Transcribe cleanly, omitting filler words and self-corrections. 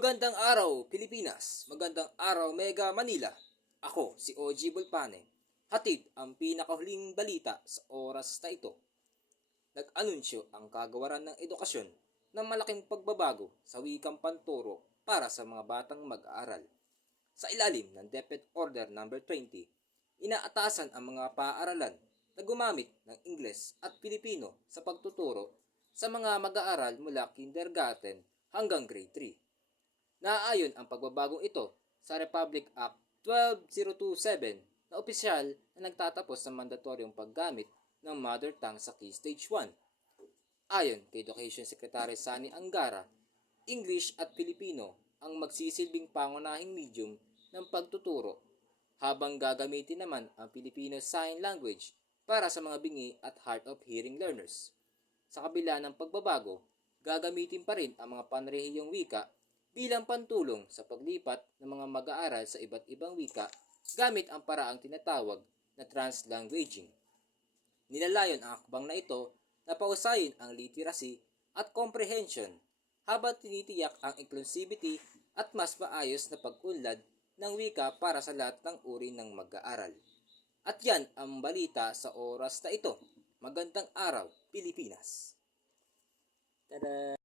Magandang araw, Pilipinas. Magandang araw, Mega Manila. Ako, si OG Bulpane. Hatid ang pinakahuling balita sa oras na ito. Nag-anunsyo ang kagawaran ng edukasyon ng malaking pagbabago sa wikang panturo para sa mga batang mag-aaral. Sa ilalim ng DepEd Order No. 20, inaatasan ang mga paaralan na gumamit ng Ingles at Pilipino sa pagtuturo sa mga mag-aaral mula kindergarten hanggang grade 3. Naaayon ang pagbabagong ito sa Republic Act 12027 na opisyal na nagtatapos ng mandatoryong paggamit ng mother tongue sa Key Stage 1. Ayon kay Education Secretary Sani Angara, English at Filipino ang magsisilbing pangunahing medium ng pagtuturo, habang gagamitin naman ang Filipino Sign Language para sa mga bingi at hard of hearing learners. Sa kabila ng pagbabago, gagamitin pa rin ang mga panrehiyong wika bilang pantulong sa paglipat ng mga mag-aaral sa iba't ibang wika gamit ang paraang tinatawag na translanguaging. Nilalayon ang akbang na ito na pausayin ang literacy at comprehension habang tinitiyak ang inclusivity at mas maayos na pag-unlad ng wika para sa lahat ng uri ng mag-aaral. At yan ang balita sa oras na ito. Magandang araw, Pilipinas! Tada!